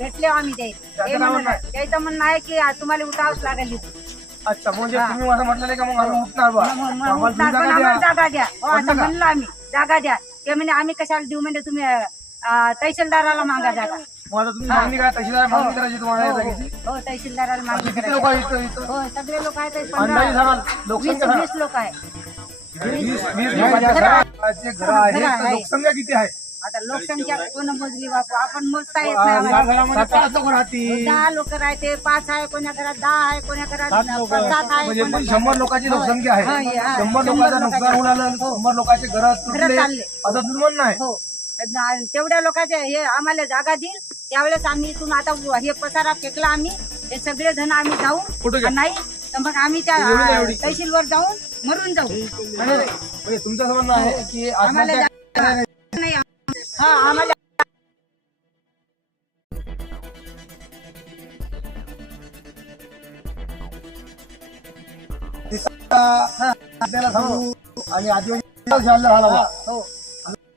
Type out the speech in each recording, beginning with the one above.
भेटले आम्ही ते. त्याचं नाव म्हणणं आहे की तुम्हाला उठावंच लागेल. अच्छा म्हणजे तुम्ही असं म्हटलं नाही का मग आम्ही उठणार बा? मग- मग- मग आम्हाला उठणार पण जागा आम्हाला द्या. जागा द्या. हो असं? म्हणलं आम्ही. जागा द्या. ते म्हणजे आम्ही कशाला देऊ? म्हणजे तुम्ही अं, तहसीलदाराला मागा जागा. मग आता तुम्ही मागणी काय तहसीलदार मागणी करायची तुम्हाला या हो, जागेची? हो, हो तहसीलदाराला मागणी किती करायची लोक आहेत इथं इथं? हो सगळे लोक आहेत अंदाजे पंधरा सांगा वीस लोकसंख्या सांगा. वीस लोक आहे वीस वीस लोकांच्या घराचे घर आहेत घरं तर आहे. लोकसंख्या किती आहे? आता लोकसंख्या कोण मोजली बापू आपण मोजता येत नाही आम्हाला. दहा लोक राहते पाच आहे कोण्या घरात दहा आहे कोण्या घरात सात आहे म्हणजे कोण्या- शंभर लोकांची लोकसंख्या आहे हा, हे, हा. शंभर लोकांचं. नुकसान होणार शंभर लोकांचे घर तुटले चालले. असं तुझं म्हणणं आहे हो तेवढ्या लोकांचे हे आम्हाला जागा देईल त्यावेळेस आम्ही इथून आता हे पसारा फेकला आम्ही हे सगळे जण आम्ही जाऊ कुठे गेले? नाही तर मग आम्ही त्या एवढी. तहसीलवर जाऊन मरून जाऊ. म्हणजे तुमचं असं म्हणणं आहे की आम्हाला आत्महत्या जागा नाही हा आम्हाला आपल्याला सांगू आणि आदिवासी झालं झाला हो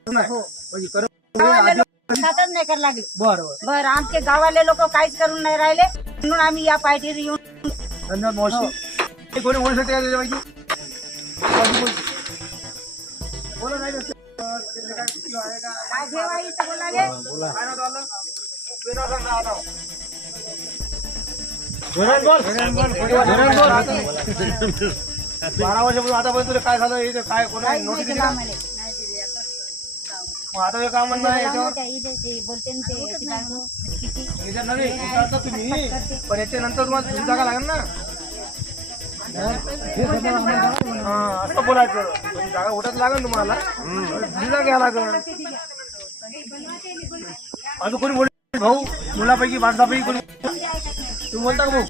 नाही. हो. म्हणजे खरं गावाले लोक साधन नाही करायला लागले. बरं बरं. बर आमचे गावाले लोक काहीच करून नाही राहिले. म्हणून आम्ही या पार्टीवर येऊन धन्यवाद मावशी. हे. कोणी बोलू शकते का त्याच्यापैकी? मावशी बोल. काय बारा वर्षापासून आतापर्यंत तुला काय झालं इथे काय कोणी नोटीस दिली का? आता. मग आता हे काय म्हणणं आहे याच्यावर बोलते नव्हे तुम्ही पण याच्यानंतर तुम्हाला जागा लागेल ना असं बोलायचं जागा उठत लागेल तुम्हाला दुसरी घ्या लागेल अजून कोणी बोल भाऊ मुलापैकी माणसापैकी कोणी तू बोलता का भाऊ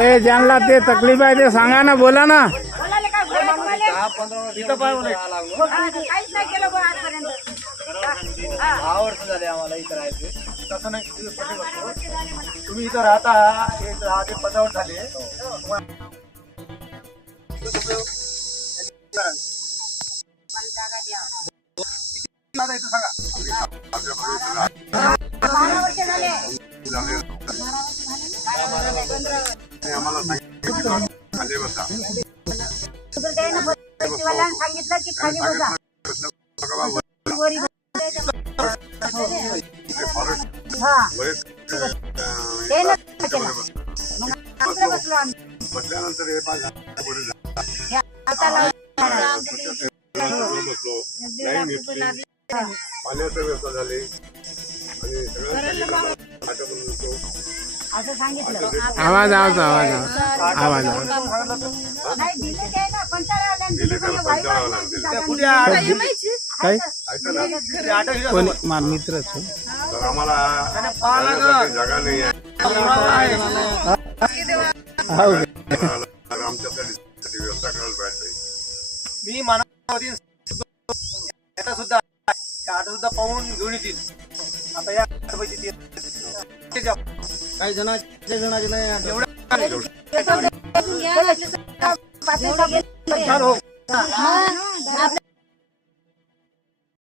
ए ज्यांना ते तकलीफ आहे ते सांगा ना बोला ना बोला रे काय बोला तुम्हाला? इथं पाय नाही तसं नाही तुम्ही तुम्ही इथं राहता हे दहा ते पंधरा झाले. मला सांगितलं की खाली बसा वरी हा. ते ना केलं. मग आमचं बसलो आम्ही म्हटल्यानंतर हे पाच या आता. लावून बसलो लाईन घेतली पाण्याची व्यवस्था झाली आणि सगळं आटोपून बसलो. असं सांगितलं आवाज आवाज आवाज आवाज आवाज नाही दिले ते ना कंटाळा आला कुठे मित्रच. तर आम्हाला पाहा राहण्यासाठी जागा नाही आहे हो तर आमच्यासाठी साठी व्यवस्था करायला पाहिजे मी मानवती आता सुद्धा आठ सुद्धा पाहून घेऊन येतील आता या. काही जणांचे जणांचे नाही. एवढं